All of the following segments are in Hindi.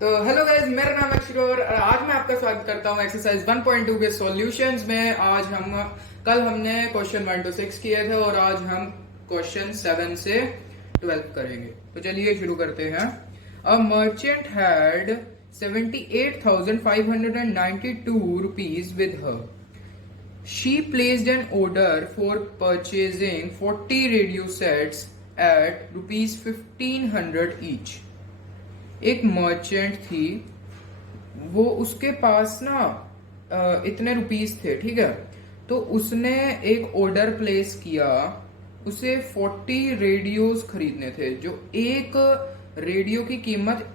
तो हेलो गाइस, मेरा नाम है अक्षर और आज मैं आपका स्वागत करता हूं एक्सरसाइज 1.2 के सॉल्यूशंस में। कल हमने क्वेश्चन 1 to 6 किए थे और आज हम क्वेश्चन 7 से 12 करेंगे। तो चलिए शुरू करते हैं। A merchant had 78,592 rupees with her. She placed an order for purchasing 40 radio sets at rupees 1500 each. एक मर्चेंट थी, वो उसके पास ना इतने रुपीस थे, ठीक है। तो उसने एक ऑर्डर प्लेस किया, उसे 40 रेडियोस खरीदने थे, जो एक रेडियो की कीमत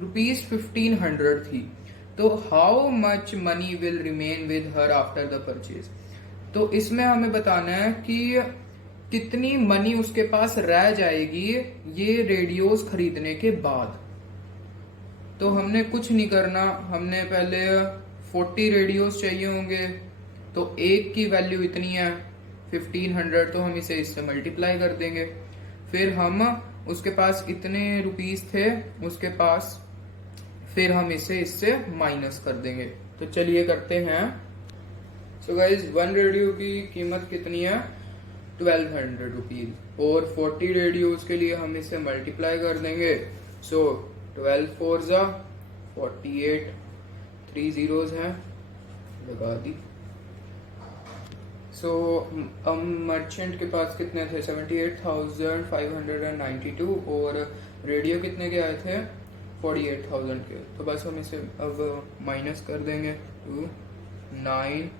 रुपीस 1500 थी। तो how much money will remain with her after the purchase. तो इसमें हमें बताना है कि कितनी मनी उसके पास रह जाएगी ये रेडियोस खरीदने के बाद। तो हमने कुछ नहीं करना, हमने पहले 40 रेडियोस चाहिए होंगे, तो एक की वैल्यू इतनी है 1500, तो हम इसे इससे मल्टीप्लाई कर देंगे। फिर हम उसके पास इतने रुपीस थे उसके पास, फिर हम इसे इससे माइनस कर देंगे। तो चलिए करते हैं। सो गाइज, वन रेडियो की कीमत कितनी है 1200 रुपीज, और 40 रेडियोस के लिए हम इसे मल्टीप्लाई कर देंगे। सो 12 4 जा 48, 3 जीरोज हैं, लगा दी। सो मर्चेंट के पास कितने थे 78,592, और रेडियो कितने के आए थे 48,000 के। तो बस हम इसे अब माइनस कर देंगे। 2 9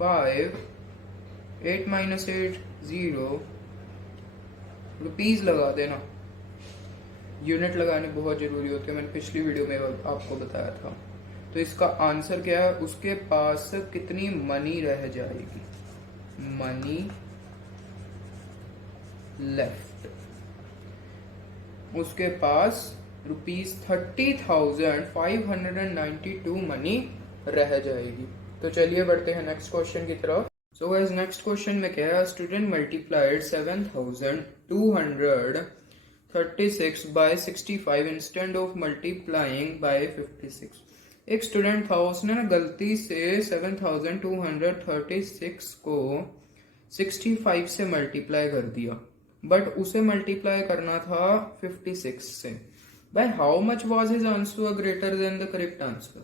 5 8 - 8 0 रुपीज लगा देना। यूनिट लगाने बहुत जरूरी होते हैं, मैंने पिछली वीडियो में आपको बताया था। तो इसका आंसर क्या है, उसके पास कितनी मनी रह जाएगी, मनी लेफ्ट। उसके पास रुपीज 30,592 मनी रह जाएगी। तो चलिए बढ़ते हैं नेक्स्ट क्वेश्चन की तरफ। सो गाइस, नेक्स्ट क्वेश्चन में क्या है, student multiplied 7,236 by 65 instant of multiplying by 56। एक स्टूडेंट था, उसने ना गलती से 7,236 को 65 से मल्टीप्लाई कर दिया, बट उसे मल्टीप्लाई करना था 56 से। By how much was his answer greater than the correct answer.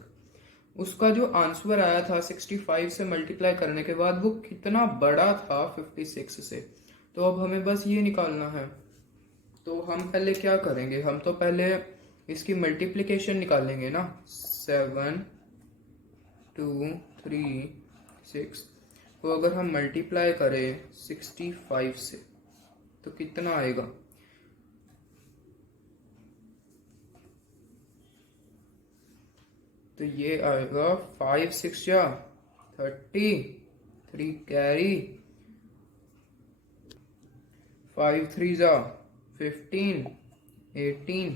उसका जो आंसर आया था 65 से मल्टीप्लाई करने के बाद, वो कितना बड़ा था 56 से। तो अब हमें बस ये निकालना है। तो हम पहले क्या करेंगे, हम तो पहले इसकी मल्टीप्लिकेशन निकालेंगे ना। 7 2 3 6 को अगर हम मल्टीप्लाई करें 65 से तो कितना आएगा, तो ये आएगा 5 6 जा 30, 3 कैरी, 5 3 जा 15, 18,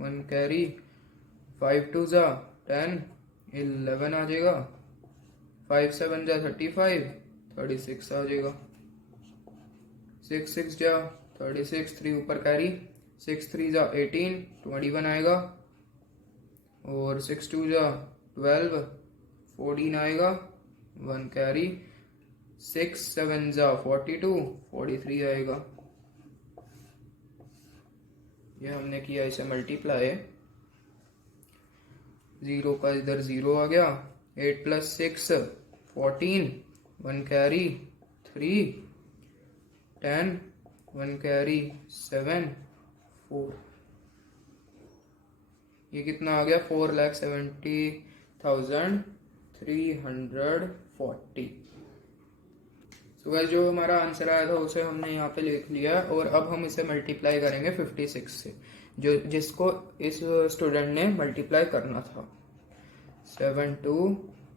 1 कैरी, 5 2 जा 10, 11 आ जाएगा, 5 7 जा 35, 36 आ जाएगा, 6 6 जा 36, 3 ऊपर कैरी, 6 3 जा 18, 21 आएगा, और 6 2 जा 12, 14 आएगा, 1 कैरी, 6 7 जा 42, 43 आएगा। ये हमने किया इसे मल्टीप्लाई, 0 का इधर 0 आ गया, 8 + 6 14, 1 कैरी 3, 10, 1 कैरी 7, 4। ये कितना आ गया 4,70,340। तो गाइस, जो हमारा आंसर आया था उसे हमने यहाँ पे लिख लिया, और अब हम इसे मल्टीप्लाई करेंगे 56 से, जो जिसको इस स्टूडेंट ने मल्टीप्लाई करना था। 7 2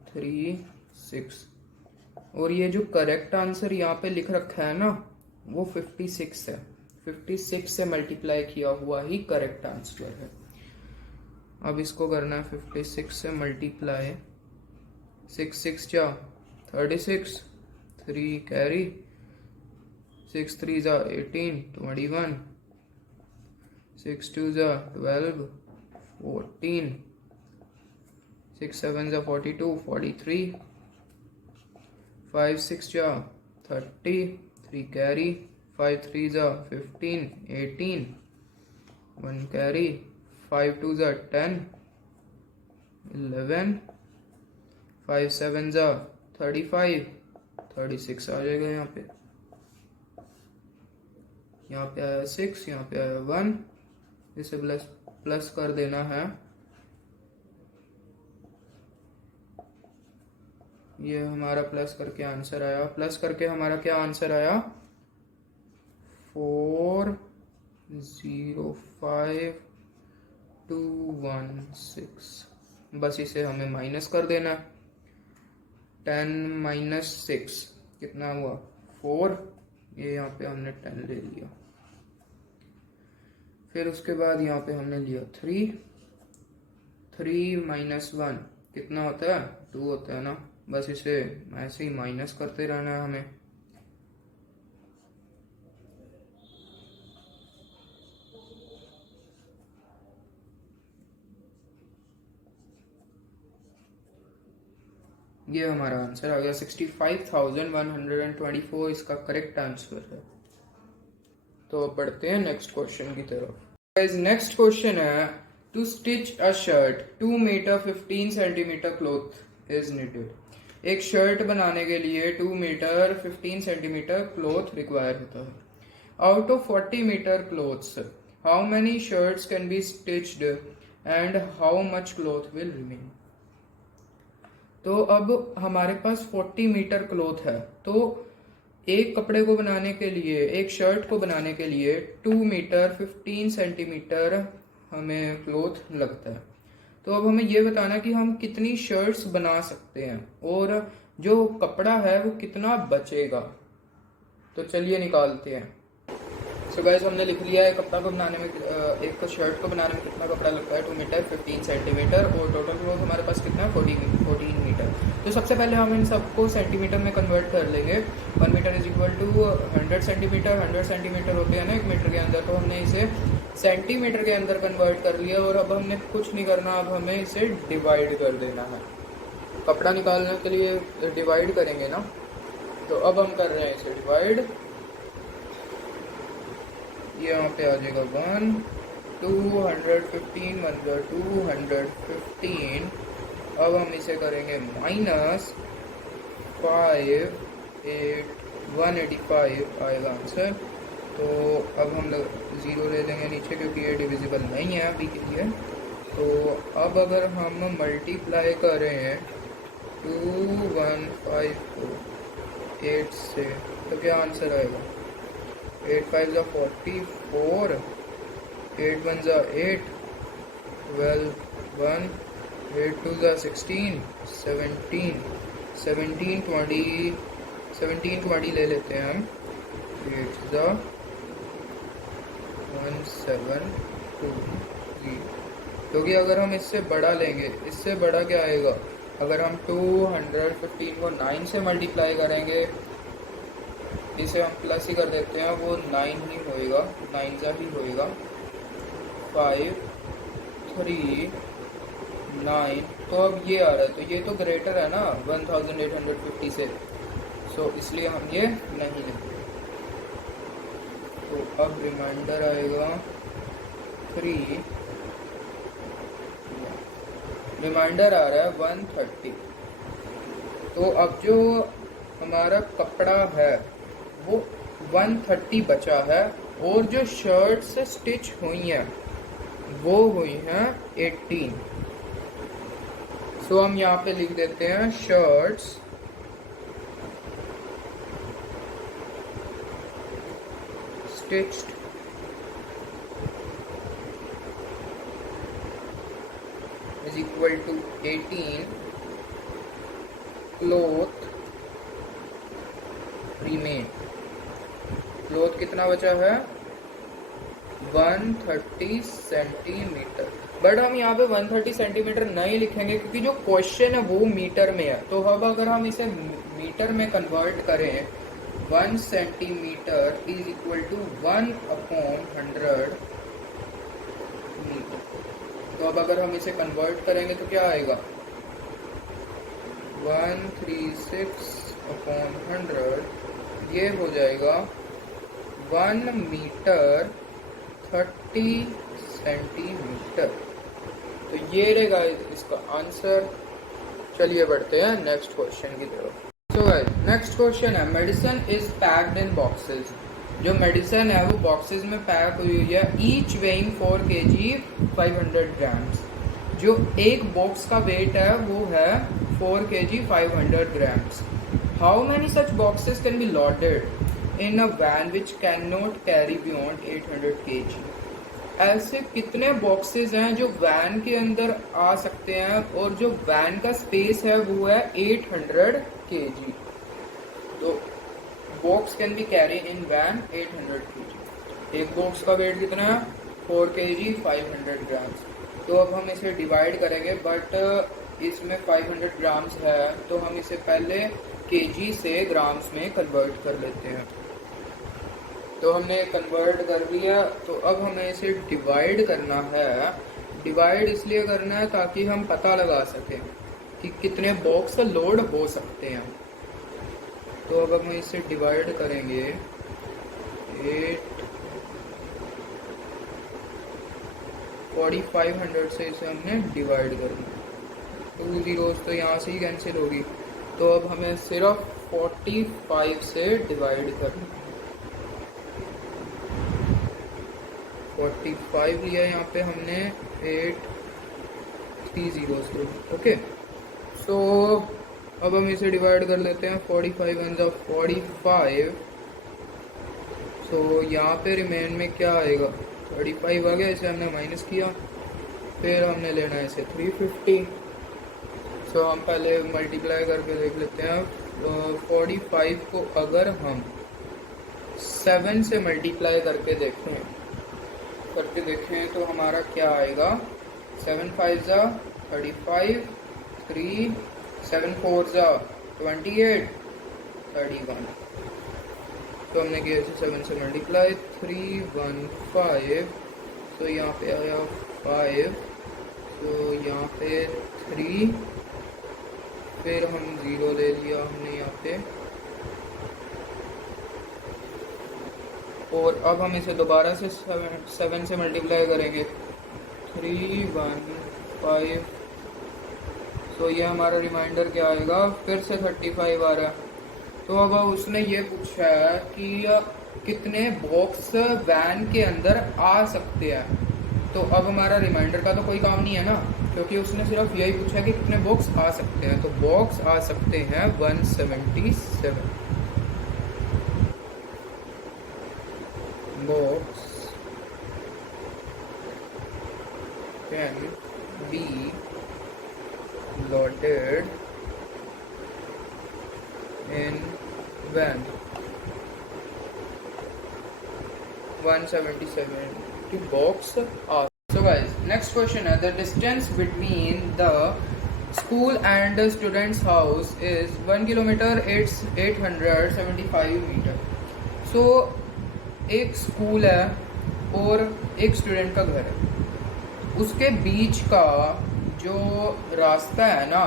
3 6, और ये जो करेक्ट आंसर यहाँ पे लिख रखा है ना, वो 56 है। 56 से मल्टीप्लाई किया हुआ ही करेक्ट आंसर है। अब इसको करना है 56 से मल्टीप्लाई। 6 6 जा 36, 3 कैरी, 6 3 जा 18, 21, 6 2 जा 12, 14, 6 7s are 42, 43, 5 6 ja 30, 3 carry, 5 3s are 15, 18, 1 carry, 5 2s are 10, 11, 5 7s are 35, 36 आ जाएगा यहाँ पे आया 6, यहाँ पे आया 1, इसे प्लस कर देना है। ये हमारा प्लस करके आंसर आया, प्लस करके हमारा क्या आंसर आया 405216। बस इसे हमें माइनस कर देना। 10 माइनस 6 कितना हुआ 4, ये यहाँ पे हमने 10 ले लिया। फिर उसके बाद यहाँ पे हमने लिया 3 माइनस 1 कितना होता है 2 होता है ना। बस इसे ऐसे ही माइनस करते रहना है हमें। ये हमारा आंसर आ गया 65,124 इसका करेक्ट आंसर है। तो बढ़ते हैं नेक्स्ट क्वेश्चन की तरफ। नेक्स्ट क्वेश्चन है to stitch a shirt 2 metre 15 centimetre cloth is needed. एक शर्ट बनाने के लिए 2 मीटर 15 सेंटीमीटर क्लॉथ रिक्वायर होता है। Out of 40 metre cloths how many shirts can be stitched and how much cloth will remain. तो अब हमारे पास 40 मीटर क्लॉथ है, तो एक कपड़े को बनाने के लिए, एक शर्ट को बनाने के लिए 2 मीटर 15 सेंटीमीटर हमें क्लॉथ लगता है। तो अब हमें ये बताना कि हम कितनी शर्ट्स बना सकते हैं और जो कपड़ा है वो कितना बचेगा। तो चलिए निकालते हैं। सो गाइस हमने लिख लिया है कपड़ा को बनाने में, एक शर्ट को बनाने में कितना कपड़ा लगता है 2 मीटर 15 सेंटीमीटर और टोटल क्लॉथ हमारे पास कितना है 14 मीटर। तो सबसे पहले हम इन सबको सेंटीमीटर में कन्वर्ट कर लेंगे। 1 metre is equal to 100 centimetre. 100 centimetre होते हैं ना 1 मीटर के अंदर, तो हमने इसे सेंटीमीटर के अंदर कन्वर्ट कर लिया और अब हमने कुछ नहीं करना, अब हमें इसे डिवाइड कर देना है। कपड़ा निकालने के लिए डिवाइड करेंगे ना, तो अब हम कर रहे हैं इसे डिवाइड। यहाँ पे आ जाएगा 1 215 मतलब 215। अब हम इसे करेंगे माइनस 185 आएगा आंसर। तो अब हम लोग 0 ले लेंगे नीचे क्योंकि ये डिविजिबल नहीं है अभी के लिए। तो अब अगर हम मल्टीप्लाई करें 2154 से तो क्या आंसर आएगा 8 5 44, 8 1 8, 12 1, 8 2 16, 17 20 ले लेते हैं हम। 8 1720। क्योंकि अगर हम इससे बड़ा लेंगे, इससे बड़ा क्या आएगा, अगर हम 215 को 9 से मल्टीप्लाई करेंगे, इसे हम प्लस ही कर देते हैं, वो 9 ही होएगा, 9 ही होएगा। 5 3 9। तो अब ये आ रहा है, तो ये तो ग्रेटर है ना 1850 से, सो इसलिए हम ये नहीं लेंगे। तो अब रिमाइंडर आएगा 3, रिमाइंडर आ रहा है 130। तो अब जो हमारा कपड़ा है वो 130 बचा है और जो शर्ट से स्टिच हुई हैं वो हुई हैं 18। सो हम यहाँ पे लिख देते हैं shirts stitched is equal to 18 cloth remain. Cloth कितना बचा है 130 सेंटीमीटर। बट हम यहाँ पे 130 सेंटीमीटर नहीं लिखेंगे क्योंकि जो क्वेश्चन है वो मीटर में है। तो अब अगर हम इसे मीटर में कन्वर्ट करें, 1 centimetre is equal to 1/100 metre. तो तो अब अगर हम इसे कन्वर्ट करेंगे तो क्या आएगा, 136/100, ये हो जाएगा 1 मीटर 30 सेंटीमीटर। तो ये रहेगा इसका आंसर। चलिए बढ़ते हैं नेक्स्ट क्वेश्चन की तरफ। सो गाइस नेक्स्ट क्वेश्चन है, medicine is packed in boxes. जो मेडिसिन है वो बॉक्सेस में पैक हुई हुई है, ईच वेइंग 4 kg 500 ग्राम्स। जो एक बॉक्स का वेट है वो है 4 kg 500 grams. How many such boxes can be loaded in a van which cannot carry beyond 800 kg? ऐसे कितने बॉक्सेस हैं जो वैन के अंदर आ सकते हैं और जो वैन का स्पेस है वो है 800 kg। तो box can be carry in van 800 kg। एक बॉक्स का वेट कितना है, 4 kg 500 grams। तो अब हम इसे डिवाइड करेंगे, बट इसमें 500 ग्राम्स है तो हम इसे पहले केजी से ग्राम्स में कन्वर्ट कर लेते हैं। तो हमने कन्वर्ट कर लिया, तो अब हमें इसे डिवाइड करना है। डिवाइड इसलिए करना है ताकि हम पता लगा सकें कि कितने बॉक्स लोड हो सकते हैं। तो अब हम इसे डिवाइड करेंगे, 4500 से इसे हमने डिवाइड करना। 2 zeros तो यहाँ से ही कैंसिल होगी, तो अब हमें सिर्फ 45 से डिवाइड करना। 45 लिया यहाँ पे हमने, 8 3 zeros को। ओके, तो अब हम इसे डिवाइड कर लेते हैं। 45 1 जा 45। तो यहाँ पे रिमेन में क्या आएगा, 35 आ गया, इसे हमने माइनस किया, फिर हमने लेना है इसे 350। तो हम पहले मल्टीप्लाई करके देख लेते हैं। 45 को अगर हम 7 से मल्टीप्लाई करके देखें तो हमारा क्या आएगा, 7 5 जा 35, 3 7 4 जा 28, 31। तो हमने किया इसे 7 से मल्टीप्लाई, 315। तो यहाँ पे आया 5, तो यहाँ पे 3, फिर हम 0 ले लिया हमने यहाँ पे, और अब हम इसे दोबारा से 7 से मल्टीप्लाई करेंगे, 315। तो ये हमारा रिमाइंडर क्या आएगा, फिर से 35 आ रहा है। तो अब उसने ये पूछा है कि कितने बॉक्स वैन के अंदर आ सकते हैं। तो अब हमारा रिमाइंडर का तो कोई काम नहीं है ना, क्योंकि उसने सिर्फ यही पूछा कि कितने बॉक्स आ सकते हैं। तो बॉक्स आ सकते हैं 177 box can B loaded in van 177 box are. So guys, next question is the distance between the school and the student's house is 1 kilometer 875 meter. So एक स्कूल है और एक स्टूडेंट का घर है, उसके बीच का जो रास्ता है ना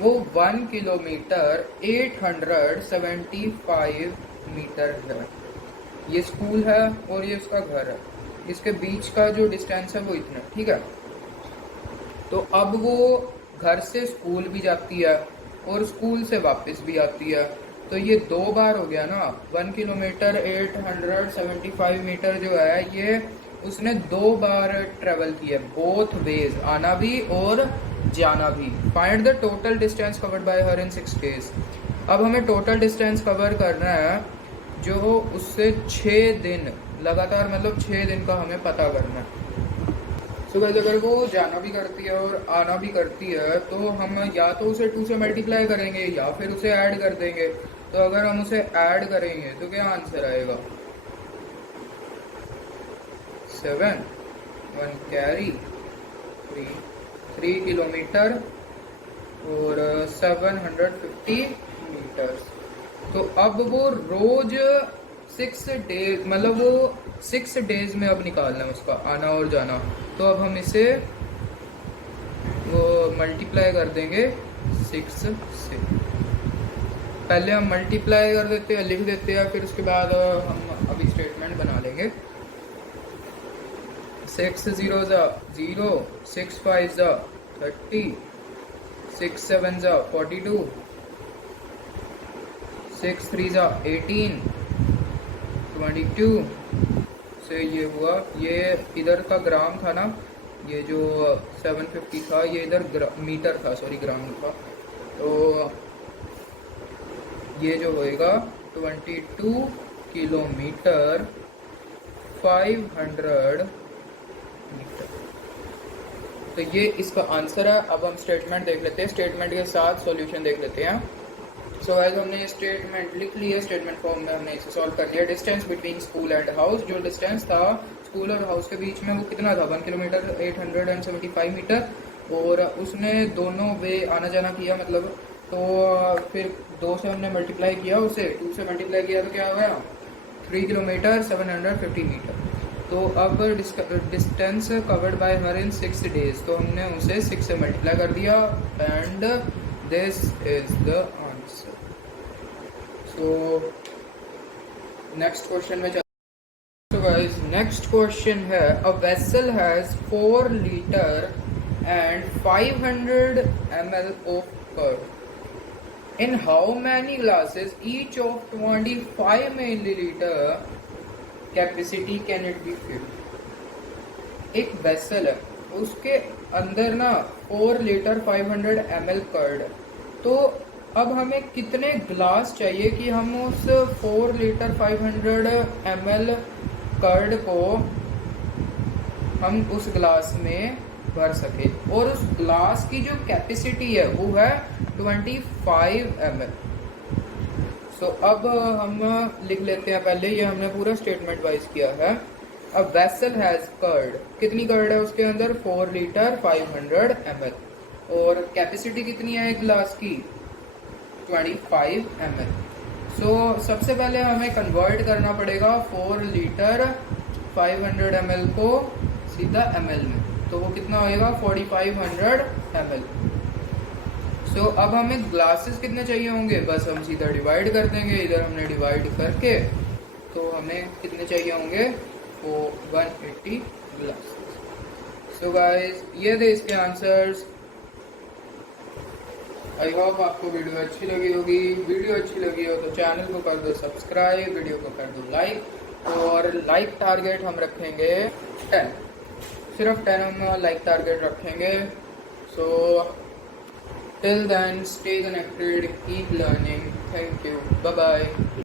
वो 1 किलोमीटर 875 मीटर है। ये स्कूल है और ये उसका घर है, इसके बीच का जो डिस्टेंस है वो इतना, ठीक है। तो अब वो घर से स्कूल भी जाती है और स्कूल से वापस भी आती है, तो ये 2 बार हो गया ना। 1 किलोमीटर 875 मीटर जो है ये उसने 2 बार ट्रेवल किया, बोथ वेज, आना भी और जाना भी। Find the total distance covered by her in 6 days। अब हमें टोटल डिस्टेंस कवर करना है जो उससे 6 दिन लगातार, मतलब 6 दिन का हमें पता करना है। तो गाइस अगर वो जाना भी करती है और आना भी करती है तो हम या तो उसे 2 से मल्टीप्लाई करेंगे या फिर उसे ऐड कर देंगे। तो अगर हम उसे ऐड करेंगे तो क्या आंसर आएगा, 7 1 कैरी 3 किलोमीटर और 750 मीटर्स। तो अब वो रोज 6 डेज, मतलब वो 6 डेज में अब निकालना है उसका आना और जाना। तो अब हम इसे वो मल्टीप्लाई कर देंगे 6 से। पहले हम मल्टीप्लाई कर देते हैं, लिख देते हैं, फिर उसके बाद हम अभी स्टेटमेंट बना लेंगे। 6 0 0, 6 5 30, 6 7 42, 6 3 18, 22 से ये हुआ। ये इधर का ग्राम था ना, ये जो 750 था, ये इधर मीटर था, सॉरी ग्राम था। तो ये जो होएगा 22 किलोमीटर 500 मीटर। तो ये इसका आंसर है। अब हम स्टेटमेंट देख लेते हैं, स्टेटमेंट के साथ सॉल्यूशन देख लेते हैं। सो गाइस हमने ये स्टेटमेंट लिख लिया, स्टेटमेंट फॉर्म में हमने इसे सॉल्व कर लिया। Distance between school and house, जो डिस्टेंस था स्कूल और हाउस के बीच में वो कितना था, 1 किलोमीटर 875 मीटर। और उसने दोनों वे आना जाना किया, मतलब तो फिर 2 से हमने मल्टीप्लाई किया, उसे 2 से मल्टीप्लाई किया तो क्या हो गया, 3 किलोमीटर 750 मीटर। तो अब distance covered by her in 6 days, तो हमने उसे 6 से मल्टीप्लाई कर दिया and this is the answer. So next question में तो गाइस नेक्स्ट क्वेश्चन है, a vessel has 4 litre and 500 ml of curd. In how many glasses each of 25 milliliter capacity can it be filled. एक वेसल है, उसके अंदर ना 4 लीटर 500 ml कर्ड। तो अब हमें कितने ग्लास चाहिए कि हम उस 4 लीटर 500 ml कर्ड को हम उस ग्लास में भर सके, और उस ग्लास की जो कैपेसिटी है वो है 25 ml। सो अब हम लिख लेते हैं, पहले ये हमने पूरा स्टेटमेंट वाइज किया है। अब वेसल हैज कर्ड, कितनी कर्ड है उसके अंदर, 4 लीटर 500 ml, और कैपेसिटी कितनी है एक ग्लास की, 25 ml। सो सबसे पहले हमें कन्वर्ट करना पड़ेगा 4 लीटर 500 ml को सीधा ml में, तो वो कितना होएगा 4500 ml। सो अब हमें ग्लासेस कितने चाहिए होंगे, बस हम सीधा डिवाइड कर देंगे, इधर हमने डिवाइड करके तो हमें कितने चाहिए होंगे, वो 180 ग्लासेस। सो गाइस ये थे इसके आंसर्स। आई होप आपको वीडियो अच्छी लगी होगी। वीडियो अच्छी लगी हो तो चैनल को कर दो सब्सक्राइब, वीडियो को कर दो लाइक, और लाइक टारगेट हम रखेंगे 10, सिर्फ 10 हम लाइक टारगेट रखेंगे। सो till then stay connected, keep learning. Thank you, bye bye.